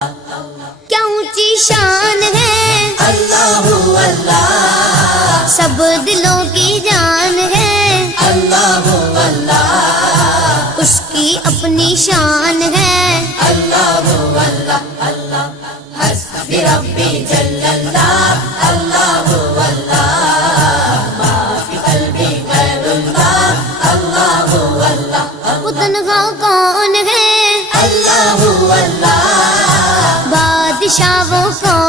کیا اونچی شان ہے اللہ اللہ، سب دلوں کی جان ہے اللہ اللہ، اس کی اپنی شان ہے اللہ اللہ اللہ، حسبی ربی جل اللہ، اللہ اللہ، ما فی قلبی غیر اللہ، اللہ اللہ، وہ تنہا کون ہے اللہ اللہ، بادشاہ وہ کون